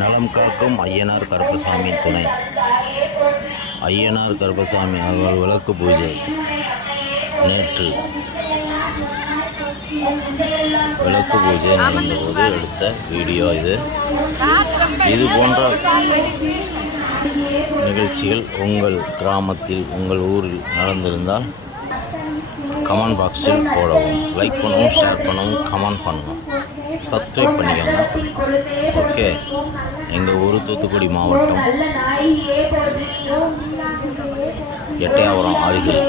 நலம் காக்கும் ஐயனார் கருப்பசாமி துணை. ஐயனார் கருப்பசாமி அவர்கள் விளக்கு பூஜை நேற்று விளக்கு பூஜை நடந்தபோது எடுத்த வீடியோ இது. இது போன்ற நிகழ்ச்சிகள் உங்கள் கிராமத்தில் உங்கள் ஊரில் நடந்திருந்தால் கமெண்ட் பாக்ஸில் போடவும், லைக் பண்ணவும், ஷேர் பண்ணவும், கமெண்ட் பண்ணவும், சப்ஸ்கிரைப் பண்ணிக்கோங்க. ஓகே, எங்கள் ஊர் தூத்துக்குடி மாவட்டம் எட்டயாபுரம் அருகில்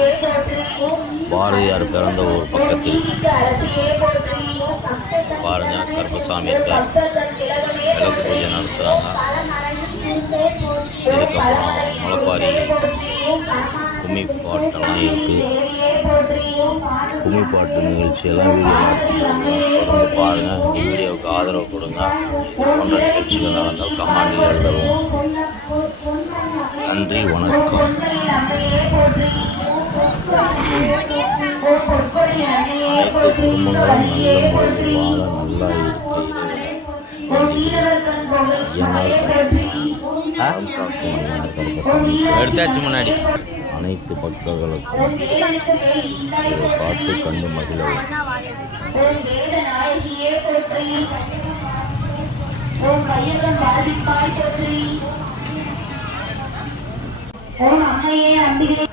பாரதியார் பிறந்த ஒரு பக்கத்தில் பாருங்கள், கருப்பசாமி இருக்கார். விளக்கு பூஜை நடத்துகிறாங்க. இதுக்கப்புறம் முளைப்பாரி கும்மி பாட்டெல்லாம் இருக்குது. கும்மி பாட்டு நிகழ்ச்சியெல்லாம் தொடர்ந்து பாருங்கள். இந்த வீடியோவுக்கு ஆதரவு கொடுங்க. போன்ற நிகழ்ச்சிகள் நடந்தால் கமெண்டில் எழுதவும். நன்றி, வணக்கம். அனைத்து குடும்பங்களும் நல்ல முறையில் வாழ நல்லா எடுத்தாச்சு முன்னாடி அனைத்து பக்தர்களுக்கும் இதை பார்த்து கண்டு மகிழவும். ஓம் அம்மையே அம்பிகை